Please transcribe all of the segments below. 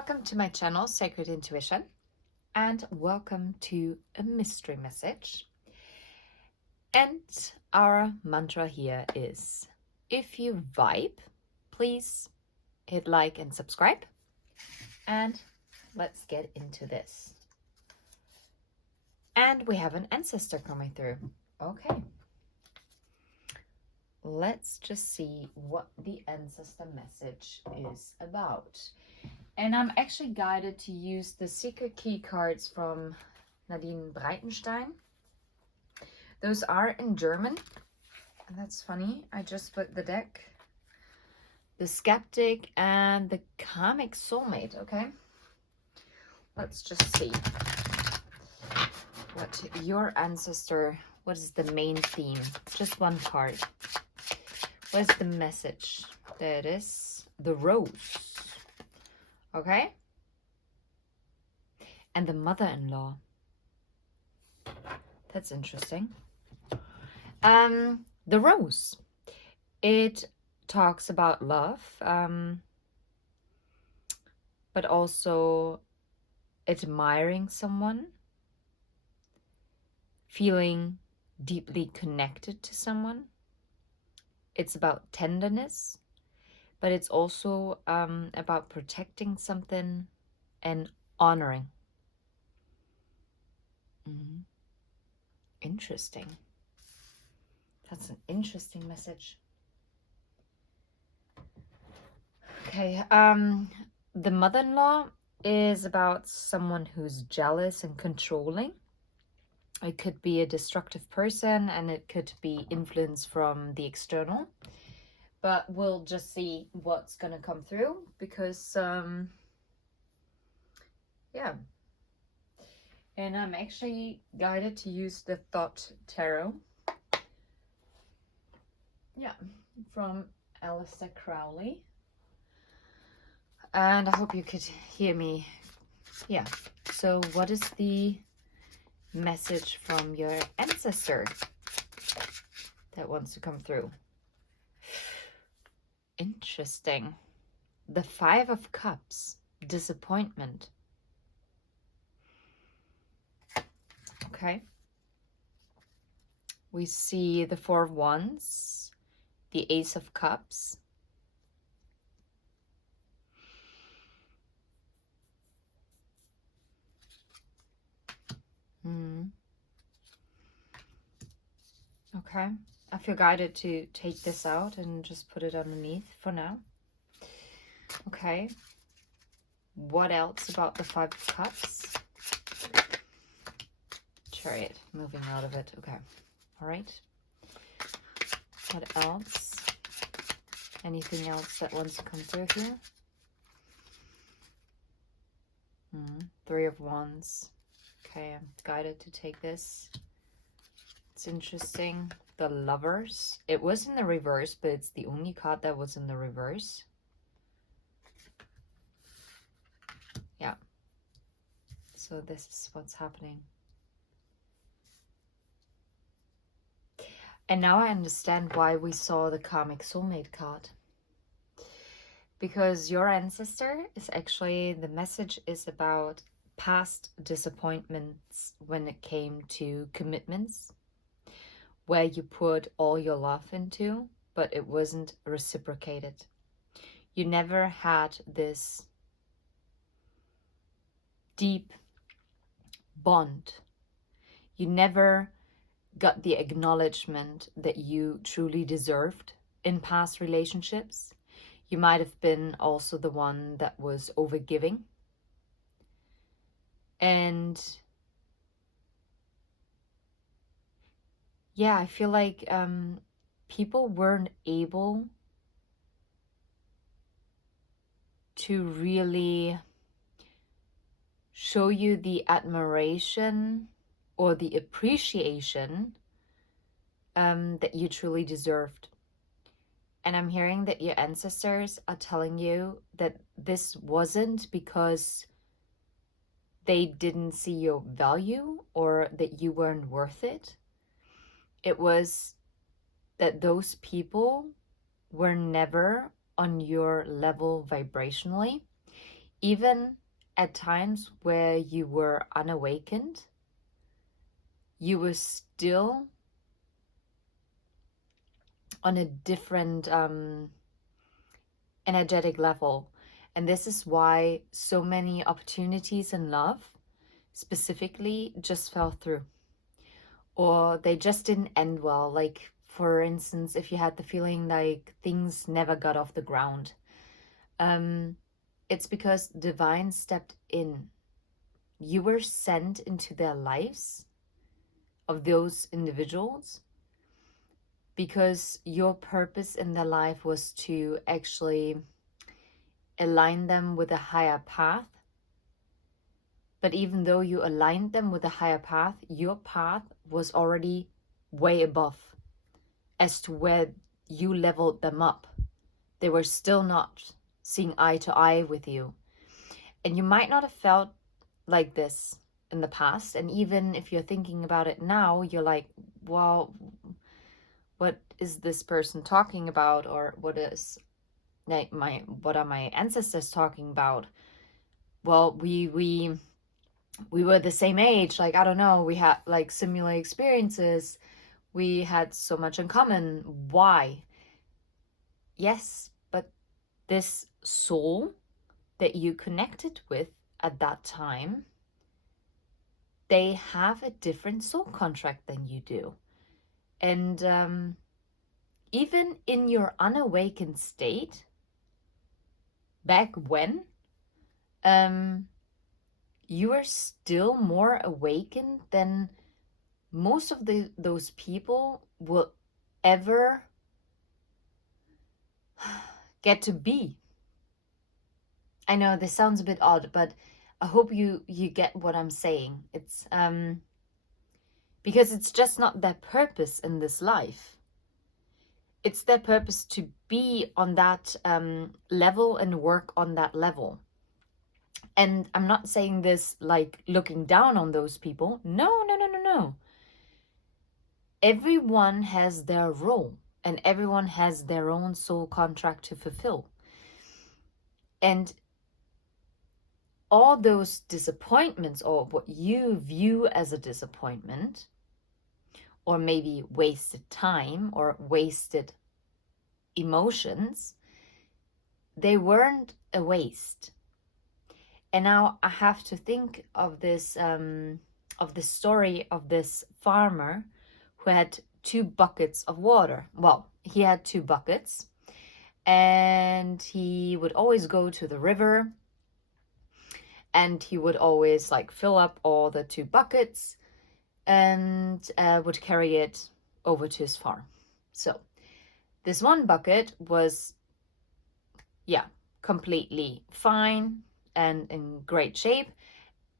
Welcome to my channel, Sacred Intuition, and welcome to a mystery message. And our mantra here is, if you vibe, please hit like and subscribe. And let's get into this. And we have an ancestor coming through. Okay. Let's just see what the ancestor message is about. And I'm actually guided to use the secret key cards from Nadine Breitenstein. Those are in German. And that's funny. I just put the deck, the skeptic and the karmic soulmate. Okay. Let's just see what your ancestor, what is the main theme? Just one card. What is the message? There it is. The rose. Okay. And the mother-in-law. That's interesting. The rose. It talks about love, but also admiring someone, feeling deeply connected to someone. It's about tenderness, but it's also about protecting something and honoring. Interesting. That's an interesting message. Okay, the mother-in-law is about someone who's jealous and controlling. It could be a destructive person, and it could be influence from the external. But we'll just see what's going to come through because, yeah. And I'm actually guided to use the Thought Tarot. Yeah, from Aleister Crowley. And I hope you could hear me. Yeah. So what is the message from your ancestor that wants to come through? Interesting. The Five of Cups. Disappointment. Okay. We see the Four of Wands. The Ace of Cups. Okay. I feel guided to take this out and just put it underneath for now. Okay. What else about the Five of Cups? Chariot, moving out of it. Okay. All right. What else? Anything else that wants to come through here? Three of Wands. Okay, I'm guided to take this. It's interesting. The Lovers. It was in the reverse, but it's the only card that was in the reverse. Yeah. So this is what's happening. And now I understand why we saw the karmic soulmate card. Because your ancestor is actually, the message is about past disappointments when it came to commitments, where you put all your love into, but it wasn't reciprocated. You never had this deep bond. You never got the acknowledgement that you truly deserved in past relationships. You might have been also the one that was overgiving. And yeah, I feel like people weren't able to really show you the admiration or the appreciation that you truly deserved. And I'm hearing that your ancestors are telling you that this wasn't because they didn't see your value or that you weren't worth it. It was that those people were never on your level vibrationally, even at times where you were unawakened, you were still on a different energetic level. And this is why so many opportunities in love specifically just fell through, or they just didn't end well. Like, for instance, if you had the feeling like things never got off the ground, it's because divine stepped in. You were sent into their lives of those individuals because your purpose in their life was to actually align them with a higher path. But even though you aligned them with a higher path, your path was already way above as to where you leveled them up. They were still not seeing eye to eye with you. And you might not have felt like this in the past. And even if you're thinking about it now, you're like, well, what is this person talking about? Or what are my ancestors talking about? Well, we were the same age. Like, I don't know, we had like similar experiences. We had so much in common. Why? Yes, but this soul that you connected with at that time, they have a different soul contract than you do. And even in your unawakened state, back when, you are still more awakened than most of those people will ever get to be. I know this sounds a bit odd, but I hope you get what I'm saying. It's because it's just not their purpose in this life. It's their purpose to be on that level and work on that level. And I'm not saying this like looking down on those people. No. Everyone has their role and everyone has their own soul contract to fulfill. And all those disappointments, or what you view as a disappointment, or maybe wasted time or wasted emotions, they weren't a waste. And now I have to think of this of the story of this farmer who had 2 buckets of water. Well, he had 2 buckets, and he would always go to the river, and he would always like fill up all the 2 buckets and would carry it over to his farm. So this one bucket was, completely fine and in great shape.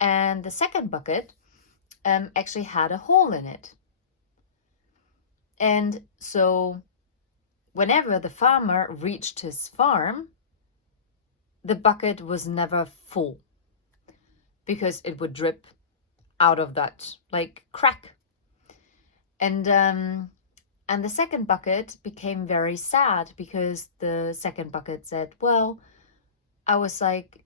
And the second bucket actually had a hole in it. And so whenever the farmer reached his farm, the bucket was never full because it would drip out of that like crack. And the second bucket became very sad because the second bucket said, well, I was like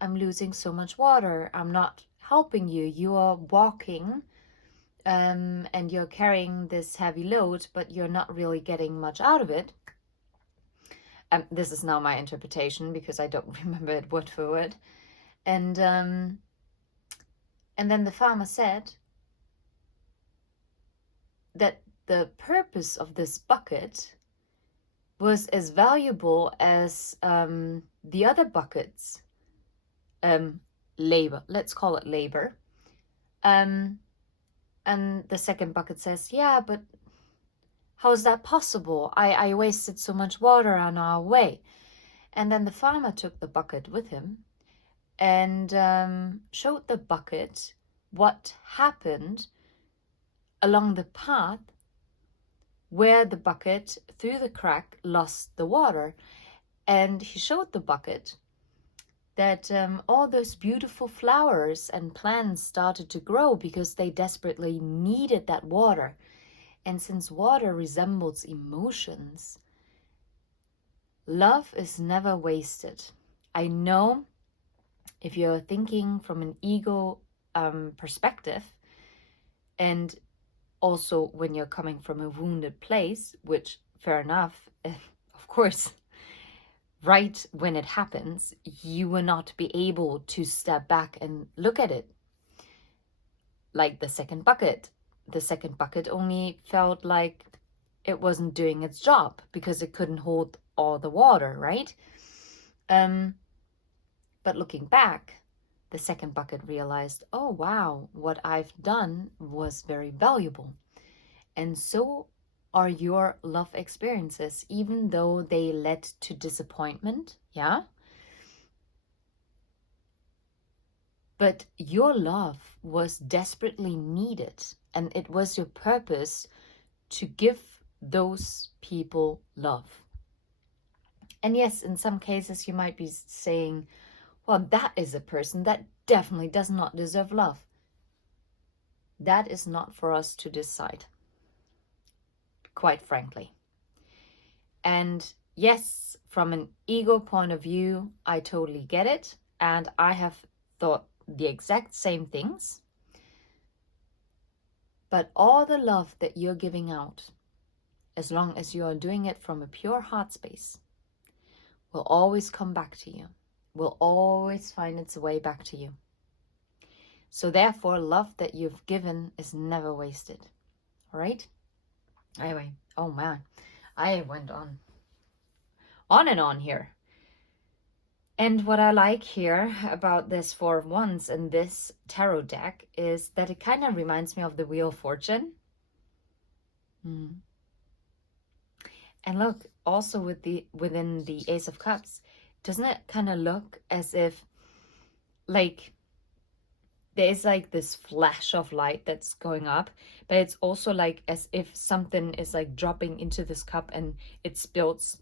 I'm losing so much water. I'm not helping you. You are walking and you're carrying this heavy load, but you're not really getting much out of it. This is now my interpretation because I don't remember it word for word. And then the farmer said that the purpose of this bucket was as valuable as the other buckets' labor. Let's call it labor. And the second bucket says, yeah, but how is that possible? I wasted so much water on our way. And then the farmer took the bucket with him and showed the bucket what happened along the path where the bucket, through the crack, lost the water. And he showed the bucket that all those beautiful flowers and plants started to grow because they desperately needed that water. And since water resembles emotions, love is never wasted. I know if you're thinking from an ego perspective, and also when you're coming from a wounded place, which fair enough, of course, right when it happens, you will not be able to step back and look at it. Like the second bucket. The second bucket only felt like it wasn't doing its job because it couldn't hold all the water, right? But looking back, the second bucket realized, oh wow, what I've done was very valuable. And so are your love experiences, even though they led to disappointment, yeah? But your love was desperately needed, and it was your purpose to give those people love. And yes, in some cases you might be saying, well, that is a person that definitely does not deserve love. That is not for us to decide, quite frankly. And yes, from an ego point of view, I totally get it. And I have thought the exact same things. But all the love that you're giving out, as long as you are doing it from a pure heart space, will always come back to you, will always find its way back to you. So therefore, love that you've given is never wasted. All right? Anyway, oh man, I went on and on here. And what I like here about this Four of Wands and this tarot deck is that it kind of reminds me of the Wheel of Fortune. And look, also within the Ace of Cups, doesn't it kind of look as if like there's like this flash of light that's going up, but it's also like as if something is like dropping into this cup and it spills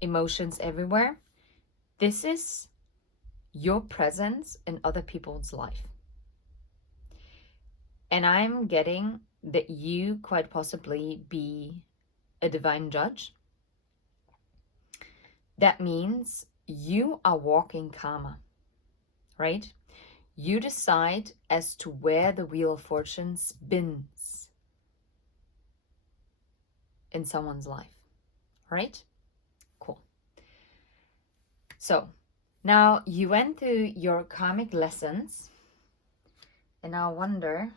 emotions everywhere. This is your presence in other people's life. And I'm getting that you quite possibly be a divine judge. That means you are walking karma, right? You decide as to where the Wheel of Fortune spins in someone's life, right? Cool. So now you went through your karmic lessons, and I wonder,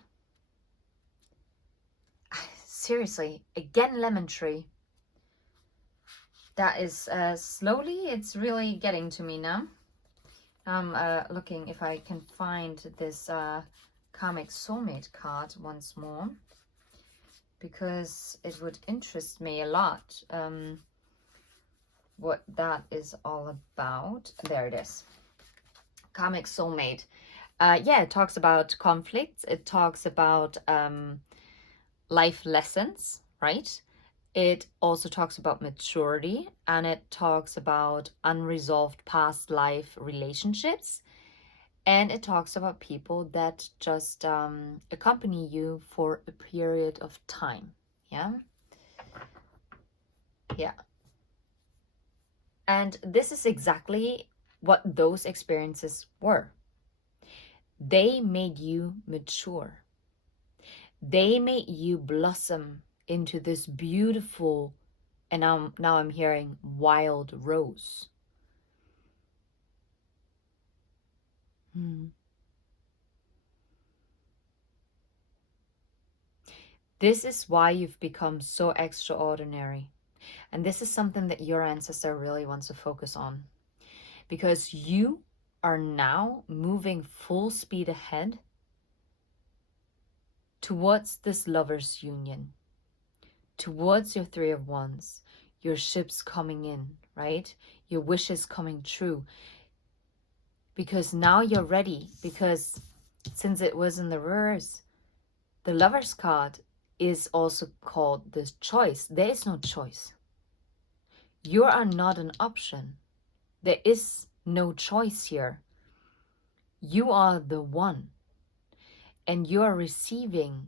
seriously, again, lemon tree. That is slowly, it's really getting to me now. I'm looking if I can find this karmic soulmate card once more, because it would interest me a lot what that is all about. There it is. Karmic soulmate. Yeah, it talks about conflicts. It talks about life lessons, right? It also talks about maturity, and it talks about unresolved past life relationships. And it talks about people that just accompany you for a period of time. Yeah. Yeah. And this is exactly what those experiences were. They made you mature. They made you blossom into this beautiful, and now I'm hearing wild rose. This is why you've become so extraordinary. And this is something that your ancestor really wants to focus on. Because you are now moving full speed ahead towards this lover's union, towards your Three of Wands, your ships coming in, right? Your wishes coming true. Because now you're ready. Because since it was in the reverse, the Lover's card is also called the choice. There is no choice. You are not an option. There is no choice here. You are the one. And you are receiving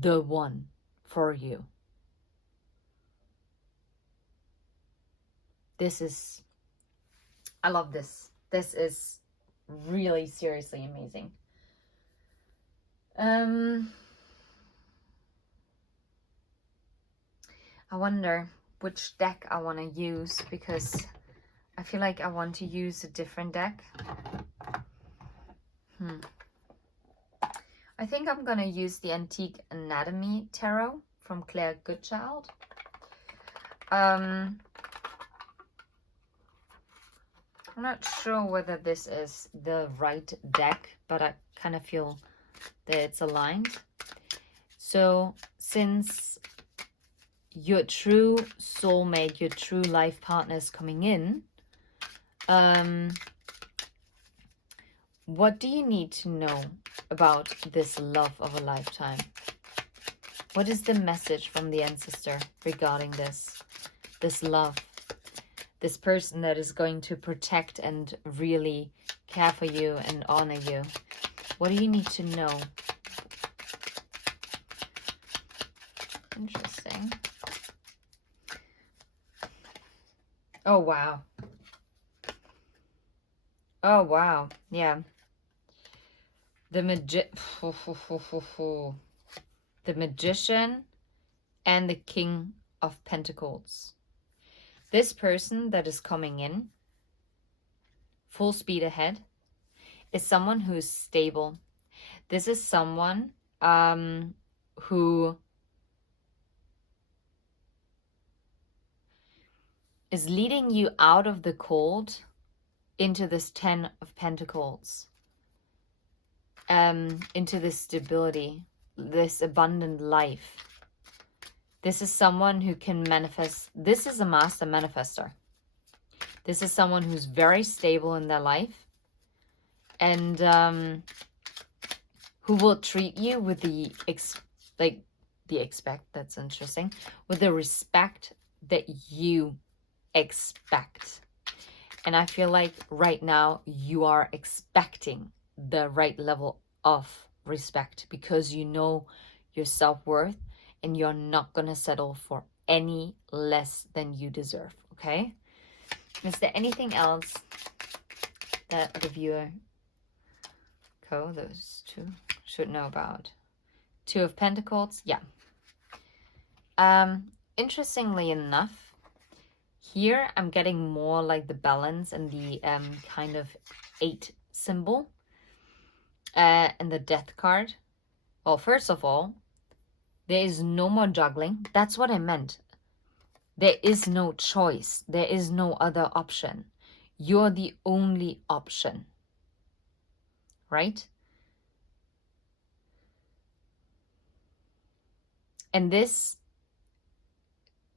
the one for you. This is, I love this. This is really seriously amazing. I wonder which deck I want to use, because I feel like I want to use a different deck. I think I'm going to use the Antique Anatomy Tarot from Claire Goodchild. I'm not sure whether this is the right deck, but I kind of feel that it's aligned. So since your true soulmate, your true life partner is coming in, what do you need to know about this love of a lifetime? What is the message from the ancestor regarding this love? This person that is going to protect and really care for you and honor you. What do you need to know? Interesting. Oh, wow. Oh, wow. Yeah. The Magician and the King of Pentacles. This person that is coming in, full speed ahead, is someone who is stable. This is someone who is leading you out of the cold into this 10 of Pentacles, into this stability, this abundant life. This is someone who can manifest. This is a master manifester. This is someone who's very stable in their life, and who will treat you with that's interesting, with the respect that you expect. And I feel like right now you are expecting the right level of respect, because you know your self-worth and you're not going to settle for any less than you deserve. Okay? Is there anything else that the viewer, those two, should know about? Two of Pentacles. Yeah. Interestingly enough, here I'm getting more like the balance and the kind of 8 symbol and the Death card. Well, first of all, there is no more juggling. That's what I meant. There is no choice. There is no other option. You're the only option. Right? And this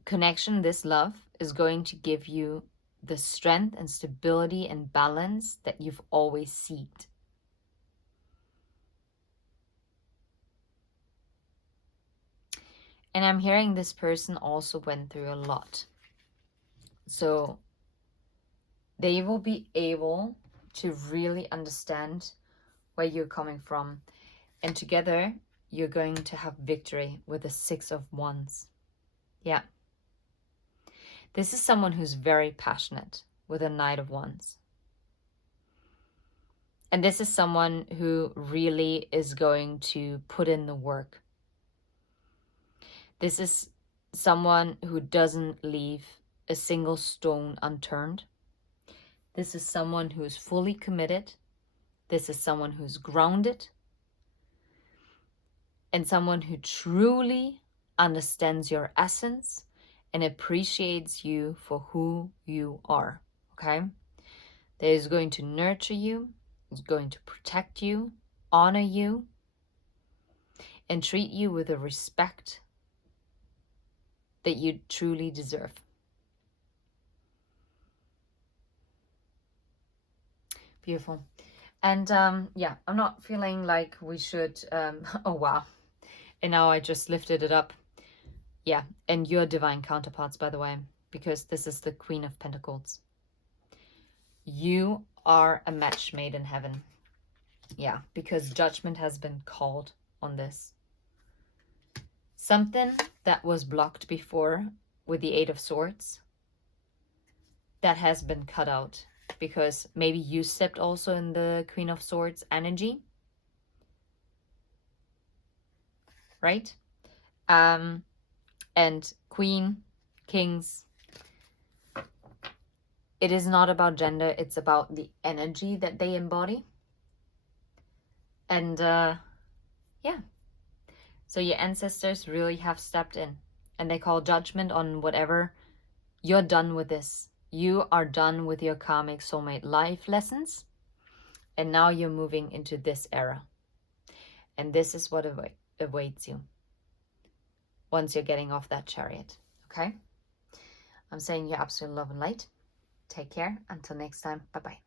connection, this love, is going to give you the strength and stability and balance that you've always sought. And I'm hearing this person also went through a lot. So they will be able to really understand where you're coming from. And together, you're going to have victory with the 6 of Wands. Yeah. This is someone who's very passionate with a Knight of Wands. And this is someone who really is going to put in the work. This is someone who doesn't leave a single stone unturned. This is someone who is fully committed. This is someone who's grounded. And someone who truly understands your essence and appreciates you for who you are. Okay? That is going to nurture you, is going to protect you, honor you, and treat you with the respect that you truly deserve. Beautiful. And yeah, I'm not feeling like we should, oh wow. And now I just lifted it up. Yeah, and your divine counterparts, by the way, because this is the Queen of Pentacles. You are a match made in heaven. Yeah, because judgment has been called on this. Something that was blocked before with the 8 of Swords, that has been cut out. because maybe you stepped also in the Queen of Swords energy, right? And Queen, Kings, it is not about gender, it's about the energy that they embody. And yeah, so your ancestors really have stepped in, and they call judgment on whatever. You're done with this. You are done with your karmic soulmate life lessons, and now you're moving into this era. And this is what awaits you once you're getting off that chariot, okay? I'm saying you absolute love and light. Take care. Until next time. Bye-bye.